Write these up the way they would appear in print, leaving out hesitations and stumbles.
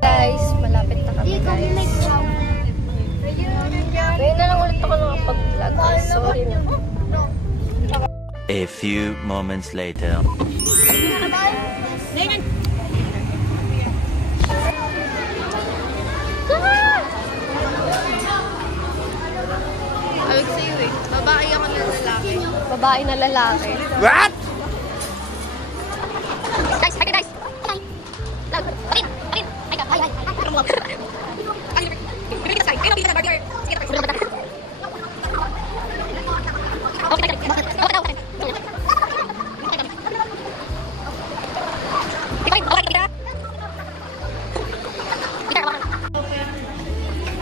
Guys, malapit na kami guys. Ngayon na lang ulit ako nakapag-vlog guys. Sorry na. A few moments later. Awig sa'yo eh. Babae ako na lalaki. Babae na lalaki. What? Guys, hi guys!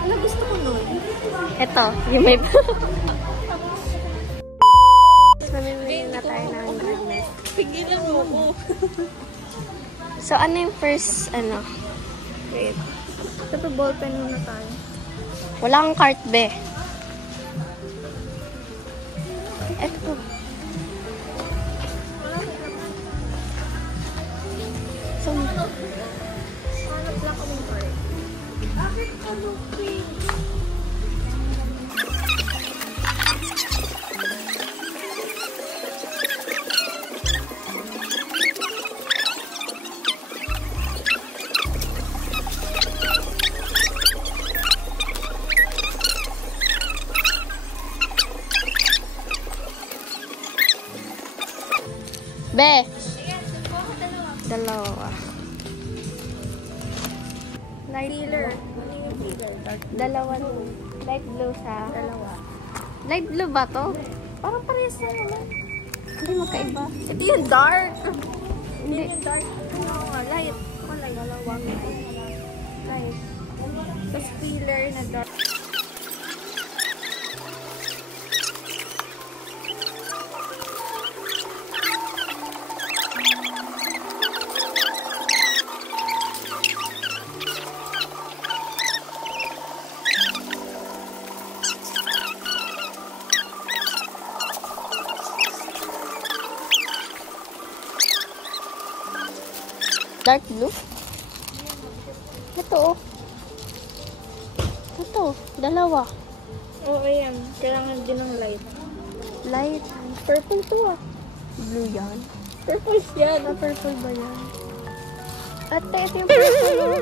Ano gusto ko nun? Ito, yung may... Namimili na tayo ng magnet. Pigilan mo ko. So, ano yung first, ano? Wait. Ito ballpen muna tayo. Wala kang cart, be. Ito. So, Hanap lang kaming card. Bakit ano, Queen? be. Dalawa. Light Filler. Dalawa. Light blue sa... Dalawa. Light blue ba to? Parang parehas na naman. Hindi magkaiba. Ito yung dark. Hindi. Yung dark. Ano nga, light. Wala, dalawa. Light. Tapos filler na dark. Dark blue? Ito oh. Ito, dalawa. Oo, ayan. Kailangan din ng light. Light. Purple to ah. Blue yan. Purple yan. Purple ba yan? Ito yung purple.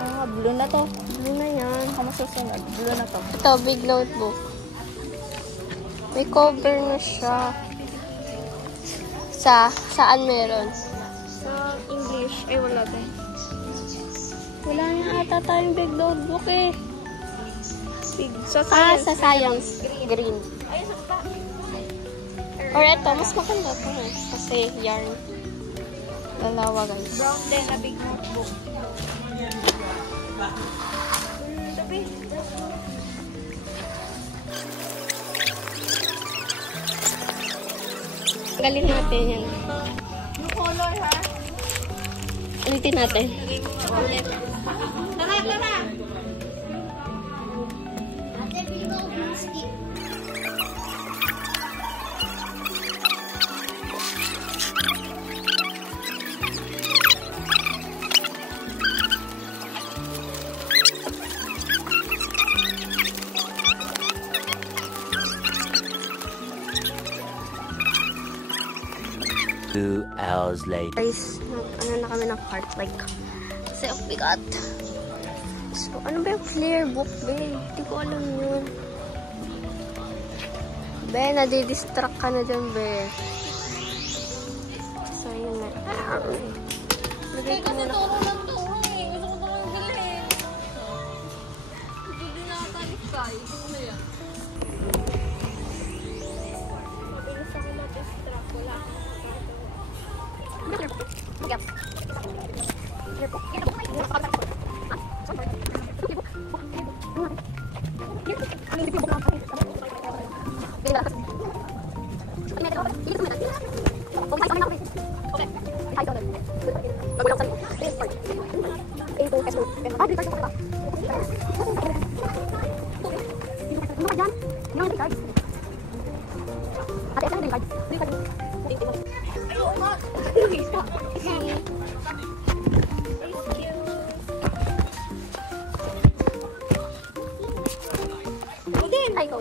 Ah, blue na to. Blue na yan. Ako masusunod. Blue na to. Ito, big notebook. May cover na siya. Saan meron? Sa English. Ay, wala ba? Wala na ata tayong big notebook eh. Big. Sa Ah, science. sa science. Green. Ay, sa pa. Or ito, mas maganda ito eh. Kasi yarn. Dalawa guys. Brown din na big notebook. Sabi. Galing natin yan. Yung color ha? Ulitin natin. Ulit. Tara, tara! Two hours later. Guys, ano na kami ng heart like. Kasi ang bigat. So, ano ba yung clear book, be? Hindi ko alam yun. Be, nadidistract ka na dyan, be. So, yun na. Lagay ko muna. lang to eh. Gusto ko naman bilhin. Hindi na talikay. Gusto mo yan? Mabilis ako na-distract. Wala akong Ay, go.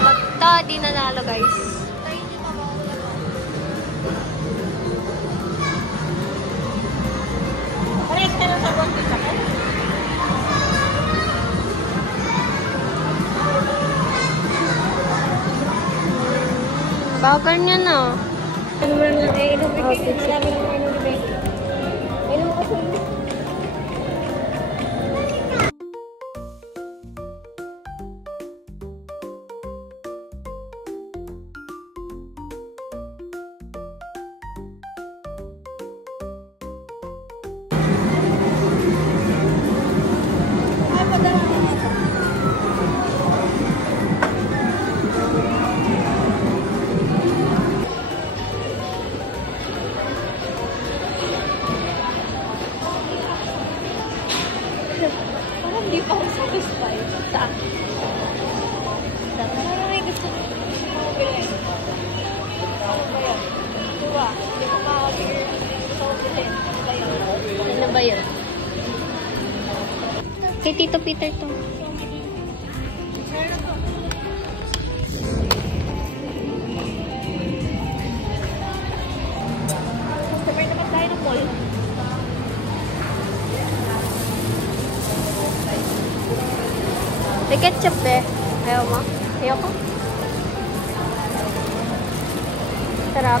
Magta, di nanalo guys. Pares ka na sa bonto sa akin. Bagal niya na. Ano mo na eh, inom ko kasi namin ng inom ko. Inom ko sa parang di pa ako satisfied sa akin. Parang may gusto ko bilhin. Ano ba yan? Diba? Hindi ko makakabigir gusto ko bilhin. Ano ba yan? Ano ba yun? Kay Tito Peter to. Customer naman tayo ng mall. May ketchup eh. Ayaw mo? Ayaw ko? Sarap.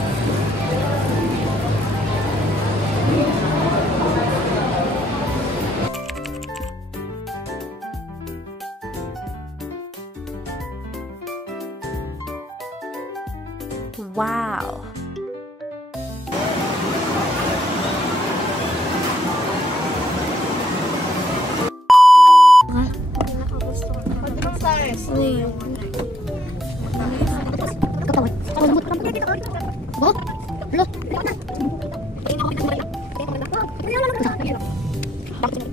Wow. Bakit?